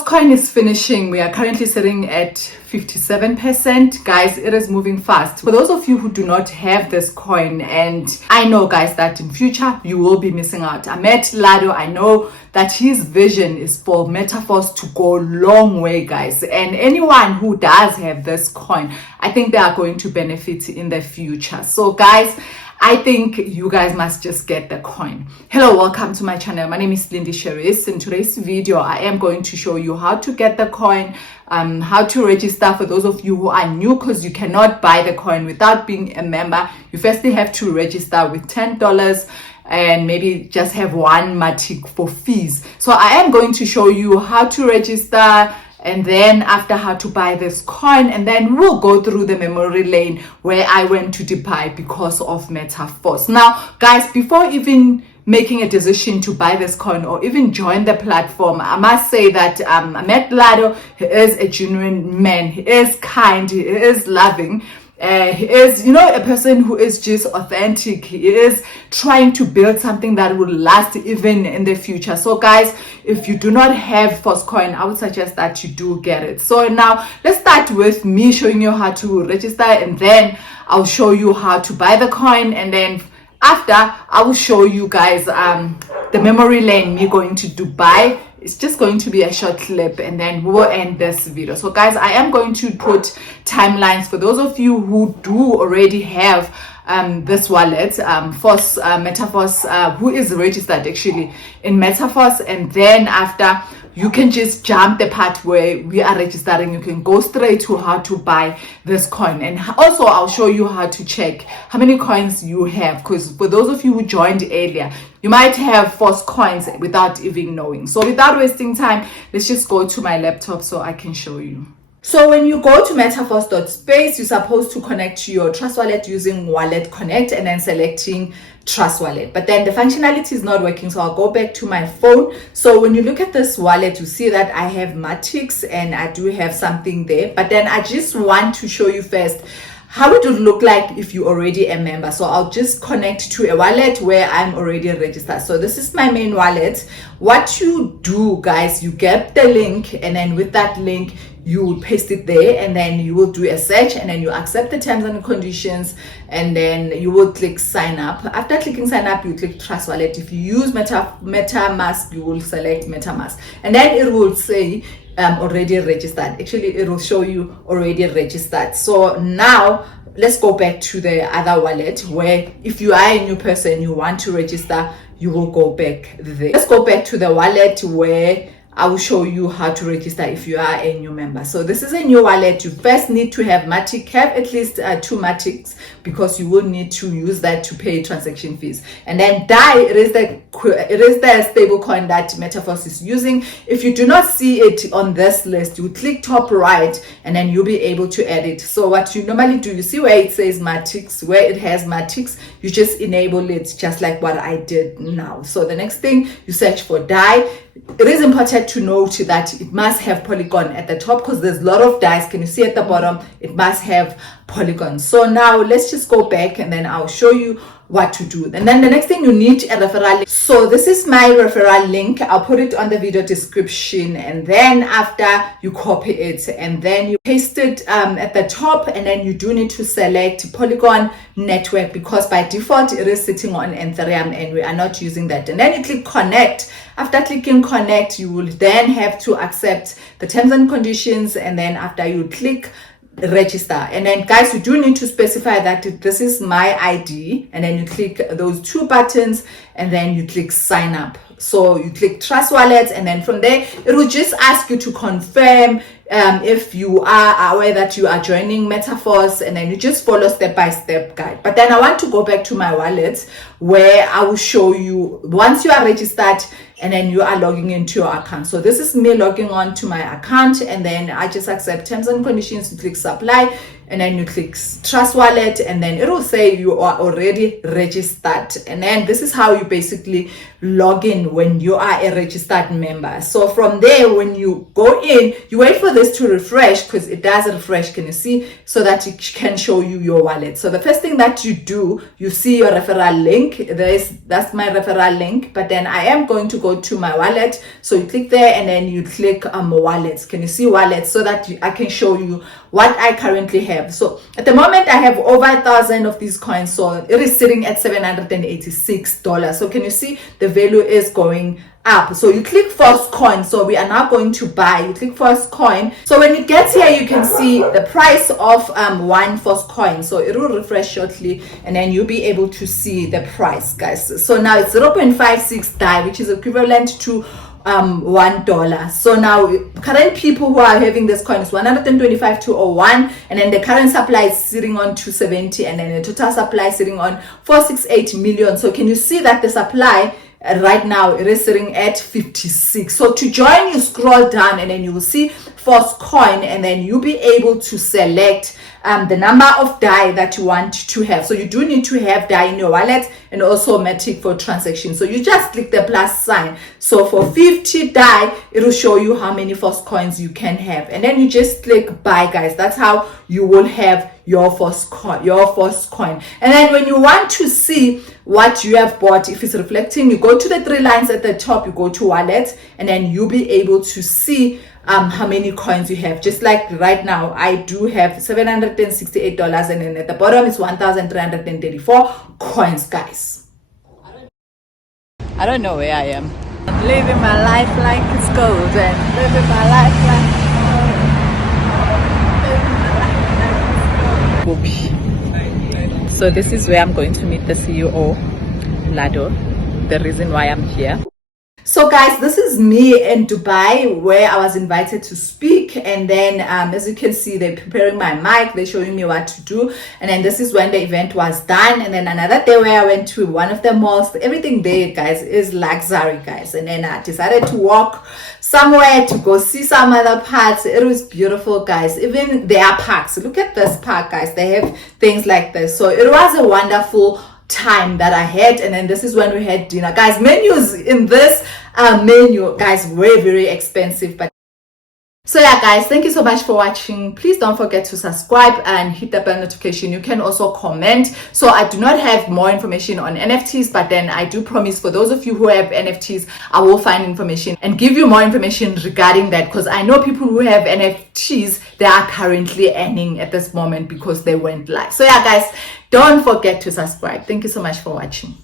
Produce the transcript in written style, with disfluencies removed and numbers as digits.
First coin is finishing. We are currently sitting at 57%. Guys, it is moving fast. For those of you who do not have this coin, and I know guys that in future you will be missing out. I met Lado. I know that his vision is for Metaforce to go a long way, guys. And anyone who does have this coin, I think they are going to benefit in the future. So guys, I think you guys must just get the coin. Hello, welcome to my channel. My name is LindyShirries. In today's video, I am going to show you how to get the coin, how to register for those of you who are new, because you cannot buy the coin without being a member. You firstly have to register with $10 and maybe just have one matic for fees. So I am going to show you how to register, and then after how to buy this coin, and then we'll go through the memory lane where I went to buy because of Metaforce. Now guys, before even making a decision to buy this coin or even join the platform, I must say that I met Lado. He is a genuine man. He is kind, he is loving. He is, a person who is just authentic. He is trying to build something that will last even in the future. So guys, if you do not have Force coin, I would suggest that you do get it. So now let's start with me showing you how to register, and then I'll show you how to buy the coin, and then after I will show you guys the memory lane me going to Dubai. It's just going to be a short clip, and then we will end this video. So guys, I am going to put timelines for those of you who do already have this wallet, Force Metaforce, who is registered actually in Metaforce, and then after you can just jump the part where we are registering. You can go straight to how to buy this coin, and also I'll show you how to check how many coins you have, because for those of you who joined earlier, you might have Force coins without even knowing. So without wasting time, let's just go to my laptop so I can show you. So when you go to metaforce.space, you're supposed to connect to your Trust Wallet using Wallet Connect and then selecting Trust Wallet. But then the functionality is not working, so I'll go back to my phone. So when you look at this wallet, you see that I have Matics and I do have something there. But then I just want to show you first how it would look like if you're already a member. So I'll just connect to a wallet where I'm already registered. So this is my main wallet. What you do, guys, you get the link, and then with that link, you will paste it there, and then you will do a search, and then you accept the terms and conditions, and then you will click sign up. After clicking sign up, you click Trust Wallet. If you use MetaMask, you will select MetaMask, and then it will say already registered. Actually, it will show you already registered. So now let's go back to the other wallet, where if you are a new person, you want to register, you will go back there. Let's go back to the wallet where I will show you how to register if you are a new member. So this is a new wallet. You first need to have Matic, have at least 2 Matics, because you will need to use that to pay transaction fees. And then DAI, it is the stable coin that Metaforce is using. If you do not see it on this list, you click top right, and then you'll be able to add it. So what you normally do, you see where it says Matics, where it has Matics, you just enable it just like what I did now. So the next thing, you search for DAI. It is important to note that it must have polygon at the top, because there's a lot of dice. Can you see at the bottom? It must have polygons. So now let's just go back, and then I'll show you what to do. And then the next thing, you need a referral link. So this is my referral link. I'll put it on the video description, and then after you copy it, and then you paste it at the top, and then you do need to select Polygon Network, because by default it is sitting on Ethereum and we are not using that. And then you click connect. After clicking connect, you will then have to accept the terms and conditions, and then after you click register, and then guys, you do need to specify that this is my ID, and then you click those 2 buttons, and then you click sign up. So you click Trust Wallet, and then from there it will just ask you to confirm if you are aware that you are joining Metaforce, and then you just follow step-by-step guide. But then I want to go back to my wallet, where I will show you once you are registered, and then you are logging into your account. So this is me logging on to my account, and then I just accept terms and conditions, you click supply, and then you click Trust Wallet, and then it will say you are already registered. And then this is how you basically log in when you are a registered member. So from there, when you go in, you wait for this to refresh, because it does refresh, can you see, so that it can show you your wallet. So the first thing that you do, you see your referral link. That's my referral link, but then I am going to go to my wallet. So you click there, and then you click wallets. Can you see wallets, so that I can show you what I currently have. So at the moment I have over 1,000 of these coins, so it is sitting at $786. So can you see the value is going up? So you click first coin, so we are now going to buy. You click first coin. So when it gets here, you can see the price of one first coin. So it will refresh shortly, and then you'll be able to see the price, guys. So now it's 0.56 DAI, which is equivalent to $1. So now current people who are having this coin is 125,201, and then the current supply is sitting on 270, and then the total supply is sitting on 468 million. So can you see that the supply right now it is sitting at 56? So to join, you scroll down, and then you will see first coin, and then you'll be able to select the number of DAI that you want to have. So you do need to have DAI in your wallet, and also Matic for transaction. So you just click the plus sign. So for 50 DAI, it will show you how many first coins you can have, and then you just click buy, guys. That's how you will have your first coin. And then when you want to see what you have bought, if it's reflecting, you go to the three lines at the top, you go to wallet, and then you'll be able to see how many coins you have. Just like right now, I do have $768, and then at the bottom is 1,334 coins, guys. I don't know where I am. I'm living my life like it's golden. Living my life like So this is where I'm going to meet the CEO, Lado, the reason why I'm here. So guys, this is me in Dubai, where I was invited to speak, and then as you can see, they're preparing my mic, they're showing me what to do, and then this is when the event was done. And then another day where I went to one of the malls. Everything there, guys, is luxury, guys. And then I decided to walk somewhere to go see some other parts. It was beautiful, guys. Even there are parks. Look at this park, guys. They have things like this. So it was a wonderful time that I had. And then this is when we had dinner, guys. Menus in this menu, guys, were very expensive, but so yeah, guys, thank you so much for watching. Please don't forget to subscribe and hit the bell notification. You can also comment. So I do not have more information on NFTs, but then I do promise for those of you who have NFTs, I will find information and give you more information regarding that, because I know people who have NFTs, they are currently earning at this moment because they went live. So yeah, guys, don't forget to subscribe. Thank you so much for watching.